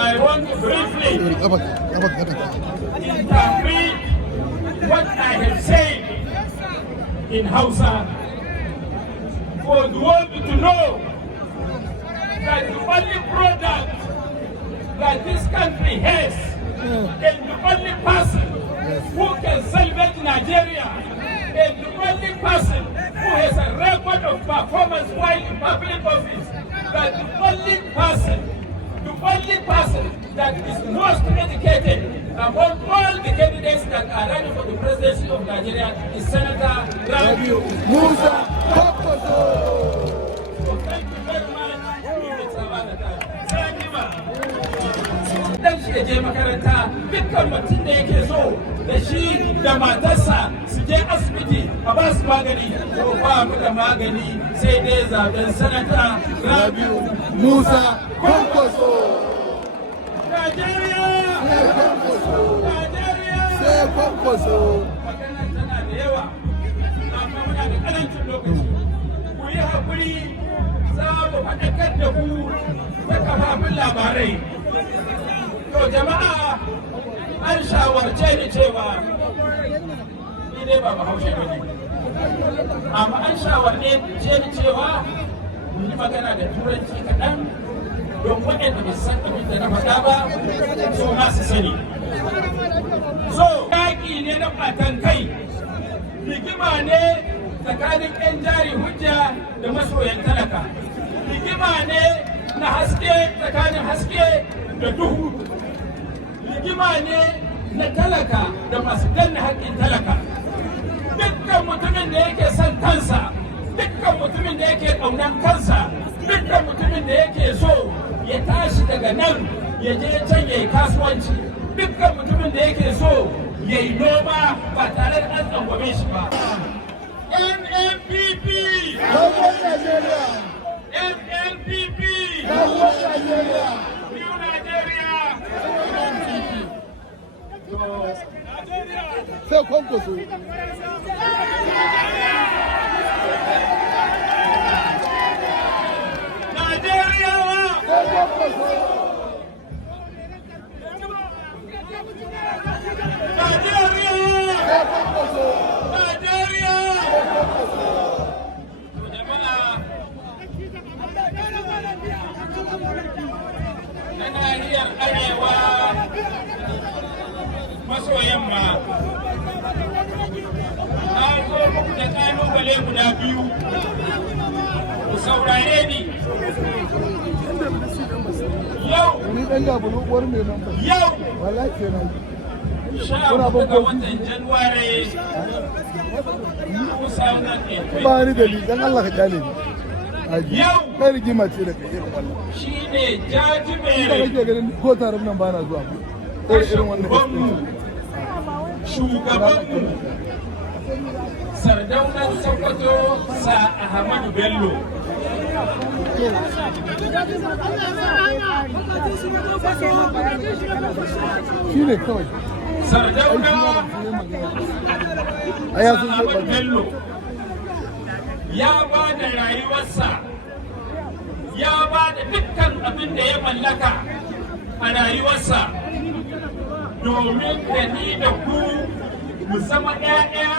I want to briefly read what I have said in Hausa for the world to know that the only product that this country has and the only person who can salvage Nigeria and the only person who has a record of performance while in public office, that the only person that is most educated among all the candidates that are running for the presidency of Nigeria is Senator Rabiu Musa Kwankwaso. So thank you very much. Dan shi ya je makaranta dukkan mutum da yake so da shi da matarsa su je asibiti a ba su magani, to ba mu da magani sai dai zaben Sanata Rabiu Musa Kwankwaso. Najeriya! Sai Kwankwaso! Maganar tana da yawa, amma muna da ƙarancin lokaci. Ku yi haƙuri, za mu faɗakar da ku ta kafafin labarai. To jama'a, an shawarce ni cewa ni dai ba Bahaushe ba ne. Amma an shawarce ni cewa mu yi magana da Turanci kaɗan don waɗanda bai san abin da na faɗa ba su masu sani. So, yaƙi ne na ɓatan kai, rigima ne tsakanin 'yan jari hujja da masoyan talaka, rigima ne na haske tsakanin haske da duhu, rigima ne na talaka da masu danna haƙƙin talaka. Dukkan mutumin da yake son kansa, dukkan mutumin da yake ƙaunar kansa, dukkan mutumin da yake so ya tashi daga nan ya je can ya yi kasuwanci, dukkan mutumin da yake so ya yi noma ba tare da an tsangwame shi ba. NNPP! NNPP! New Nigeria! Sai Kwankwaso. Najeriya arewa maso yamma an zo muku da ƙalubale guda biyu, ku saurare ni. Yau sha ga watan Januwari 2008. Ba ni da ni dan Allah ka kyale ni. Yau kai rigima ce da kai irin wannan. Shine jajibere. Ina kake ganin ko taron nan ba na zuwa. Irin wannan shugaban Sardaunan Sokoto Sa Ahmadu Bello shi ne kawai Sardauna a ya sun Ahmad Bello ya ba da rayuwarsa, ya ba da dukkan abin da ya mallaka a rayuwarsa domin da ni da ku mu zama ƴaƴa,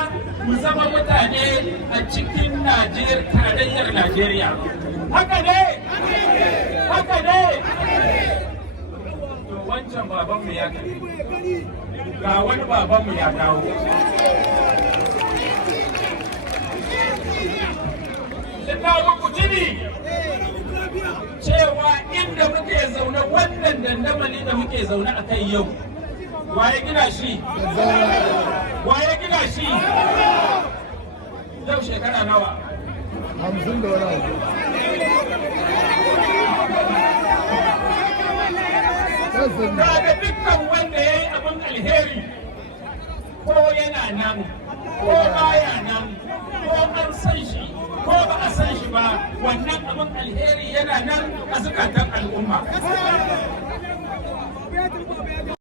mu zama mutane a cikin tarayyar Najeriya. Haka ne? Haka ne? To wancan babanmu ya tafi, ga wani babanmu ya dawo. Da kawo ku tuni cewa inda muke zaune, wannan dandamali da muke zaune a kai yau, waye gina shi? Waye gina shi? Yau shekara nawa? 50 da wani abu. Daga dukkan wanda ya yi abin alheri, ko yana nan, ko baya nan, ko an san shi, ko ba a san shi ba, wannan abin alheri yana nan a zukatan al'umma.